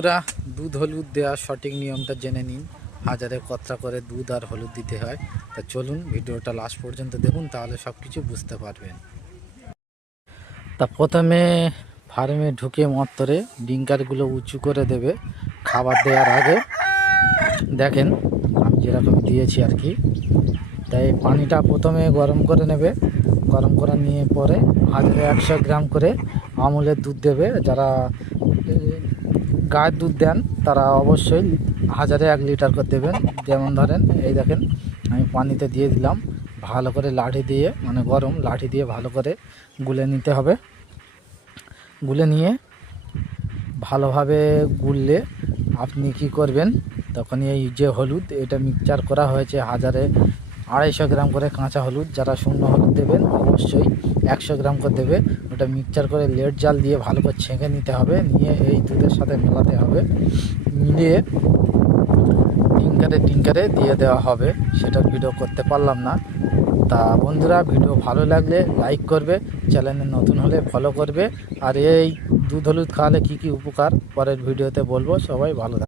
পুরা দুধ হলুদ দেওয়ার সঠিক নিয়মটা জেনে নিন। হাজারে কতটা করে দুধ আর হলুদ দিতে হয়। তা চলুন ভিডিওটা লাস্ট পর্যন্ত দেখুন, তাহলে সব কিছু বুঝতে পারবেন। তা প্রথমে ফার্মে ঢুকে মত্তরে ডিঙ্কারগুলো উঁচু করে দেবে খাবার দেওয়ার আগে। দেখেন আমি যেরকম দিয়েছি আর কি। তাই পানিটা প্রথমে গরম করে নেবে, গরম করে নিয়ে পরে হাজারে 100 গ্রাম করে আমুলের দুধ দেবে। যারা গায়ের দুধ দেন তারা অবশ্যই হাজারে 1 লিটার করে দেবেন। যেমন ধরেন এই দেখেন আমি পানিতে দিয়ে দিলাম, ভালো করে লাঠি দিয়ে মানে গরম লাঠি দিয়ে ভালো করে গুলে নিতে হবে। গুলে নিয়ে ভালোভাবে গুললে আপনি কি করবেন, তখন এই যে হলুদ এটা মিক্সচার করা হয়েছে হাজারে 250 গ্রাম করে কাঁচা হলুদ। যারা শূন্য হলুদ দেবেন অবশ্যই 100 গ্রাম করে দেবে। ওটা মিক্সচার করে লেট জাল দিয়ে ভালো করে ছেঁকে নিতে হবে, নিয়ে এই দুধের সাথে মেলাতে হবে। মিলিয়ে টিঙ্কারে দিয়ে দেওয়া হবে। সেটার ভিডিও করতে পারলাম না। তা বন্ধুরা, ভিডিও ভালো লাগলে লাইক করবে, চ্যানেলে নতুন হলে ফলো করবে। আর এই দুধ হলুদ খাওয়ালে কী কী উপকার পরের ভিডিওতে বলবো। সবাই ভালো থাকবে।